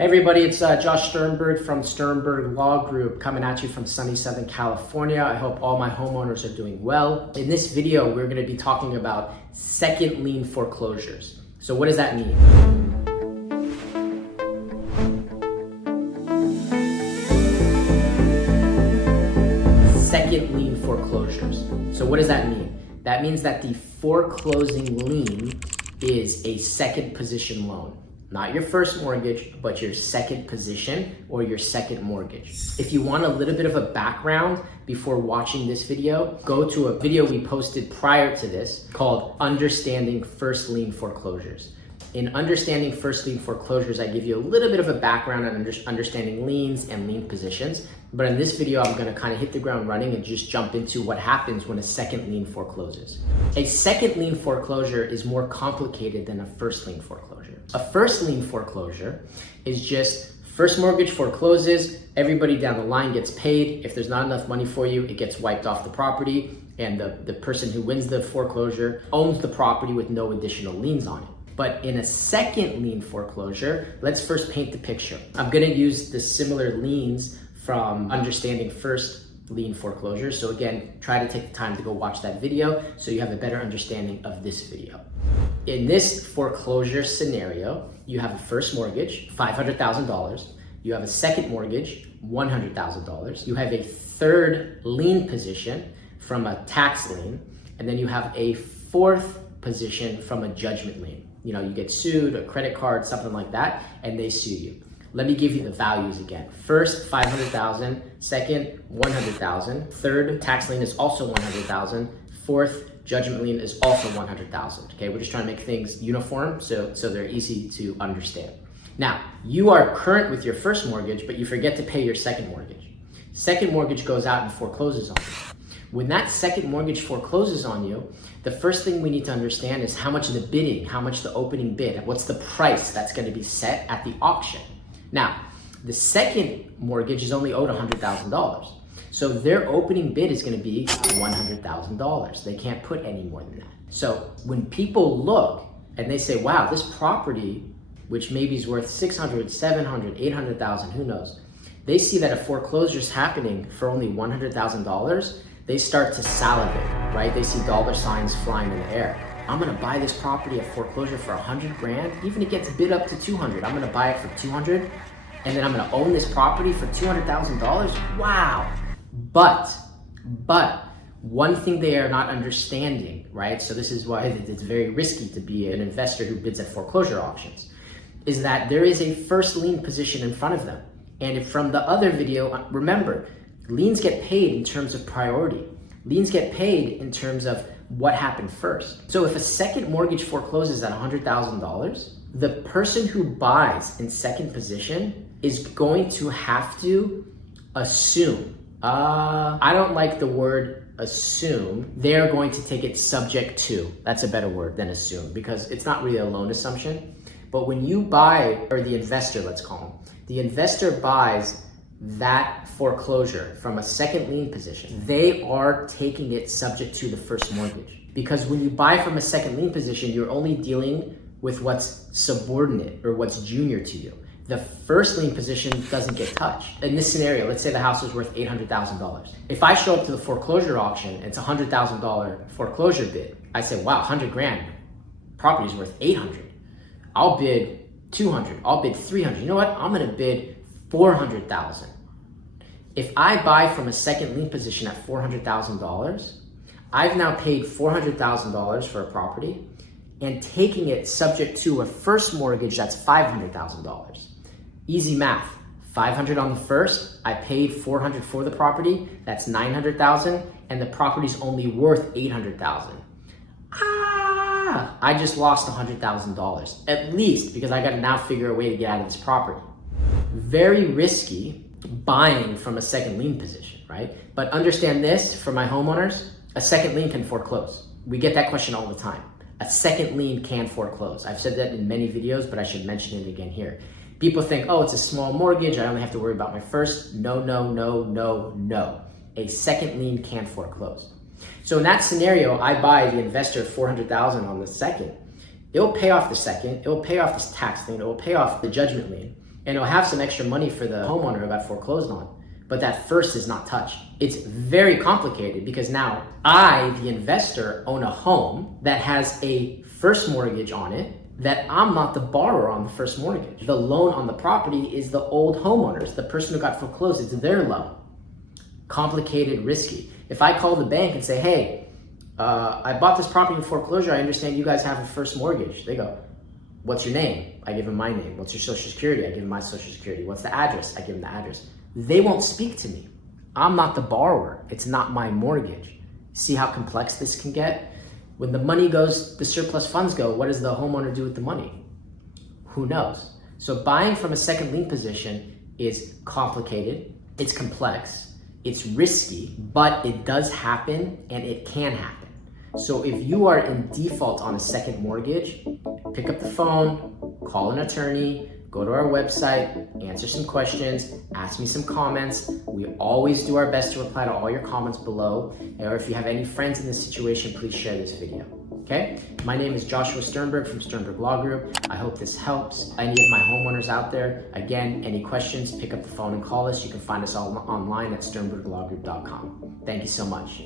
Hey everybody, it's Josh Sternberg from Sternberg Law Group coming at you from sunny Southern California. I hope all my homeowners are doing well. In this video, we're going to be talking about second lien foreclosures. So what does that mean? Second lien foreclosures. So what does that mean? That means that the foreclosing lien is a second position loan. Not your first mortgage, but your second position or your second mortgage. If you want a little bit of a background before watching this video, go to a video we posted prior to this called Understanding First Lien Foreclosures. In Understanding First Lien Foreclosures, I give you a little bit of a background on understanding liens and lien positions. But in this video, I'm gonna kind of hit the ground running and just jump into what happens when a second lien forecloses. A second lien foreclosure is more complicated than a first lien foreclosure. A first lien foreclosure is just first mortgage forecloses, everybody down the line gets paid. If there's not enough money for you, it gets wiped off the property, and the person who wins the foreclosure owns the property with no additional liens on it. But in a second lien foreclosure, let's first paint the picture. I'm gonna use the similar liens from Understanding First Lien Foreclosure. So again, try to take the time to go watch that video so you have a better understanding of this video. In this foreclosure scenario, you have a first mortgage, $500,000. You have a second mortgage, $100,000. You have a third lien position from a tax lien, and then you have a fourth position from a judgment lien. You know, you get sued, a credit card, something like that, and they sue you. Let me give you the values again. First, 500,000. Second, 100,000. Third, tax lien is also 100,000. Fourth, judgment lien is also 100,000. Okay, we're just trying to make things uniform so they're easy to understand. Now, you are current with your first mortgage, but you forget to pay your second mortgage. Second mortgage goes out and forecloses on you. When that second mortgage forecloses on you, the first thing we need to understand is how much the bidding, how much the opening bid, what's the price that's going to be set at the auction. Now, the second mortgage is only owed $100,000. So their opening bid is going to be $100,000. They can't put any more than that. So when people look and they say, wow, this property, which maybe is worth 600, 700, 800,000, who knows? They see that a foreclosure is happening for only $100,000. They start to salivate, right? They see dollar signs flying in the air. I'm gonna buy this property at foreclosure for 100 grand. Even if it gets bid up to 200, I'm gonna buy it for 200, and then I'm gonna own this property for $200,000. Wow. But one thing they are not understanding, right? So this is why it's very risky to be an investor who bids at foreclosure auctions, is that there is a first lien position in front of them. And if from the other video, remember, liens get paid in terms of priority. Liens get paid in terms of what happened first. So if a second mortgage forecloses at $100,000, the person who buys in second position is going to have to assume. I don't like the word assume. They're going to take it subject to. That's a better word than assume, because it's not really a loan assumption. But when you buy, or the investor, let's call him, the investor buys that foreclosure from a second lien position, they are taking it subject to the first mortgage. Because when you buy from a second lien position, you're only dealing with what's subordinate or what's junior to you. The first lien position doesn't get touched. In this scenario, let's say the house is worth $800,000. If I show up to the foreclosure auction and it's a $100,000 foreclosure bid, I say, wow, 100 grand, property's worth 800. I'll bid 200, I'll bid 300. You know what? I'm gonna bid 400,000. If I buy from a second lien position at $400,000, I've now paid $400,000 for a property and taking it subject to a first mortgage that's $500,000. Easy math. 500 on the first, I paid 400 for the property, that's 900,000, and the property's only worth 800,000. I just lost $100,000, at least, because I gotta now figure a way to get out of this property. Very risky buying from a second lien position, right? But understand this, for my homeowners, a second lien can foreclose. We get that question all the time. A second lien can foreclose. I've said that in many videos, but I should mention it again here. People think, oh, it's a small mortgage, I only have to worry about my first. No, no, no, no, no. A second lien can foreclose. So in that scenario, I buy the investor $400,000 on the second. It'll pay off the second, it'll pay off this tax lien, it'll pay off the judgment lien. and it'll have some extra money for the homeowner who got foreclosed on. But that first is not touched. It's very complicated because now I, the investor, own a home that has a first mortgage on it that I'm not the borrower on the first mortgage. The loan on the property is the old homeowners, the person who got foreclosed, it's their loan. Complicated, risky. If I call the bank and say, hey, I bought this property in foreclosure, I understand you guys have a first mortgage. They go, what's your name? I give them my name. What's your social security? I give them my social security. What's the address? I give them the address. They won't speak to me. I'm not the borrower. It's not my mortgage. See how complex this can get? When the money goes, the surplus funds go, what does the homeowner do with the money? Who knows? So buying from a second lien position is complicated, it's complex, it's risky, but it does happen and it can happen. So if you are in default on a second mortgage, pick up the phone, call an attorney, go to our website, answer some questions, ask me some comments. We always do our best to reply to all your comments below. Or if you have any friends in this situation, please share this video, okay? My name is Josh Sternberg from Sternberg Law Group. I hope this helps. Any of my homeowners out there, again, any questions, pick up the phone and call us. You can find us all online at sternberglawgroup.com. Thank you so much.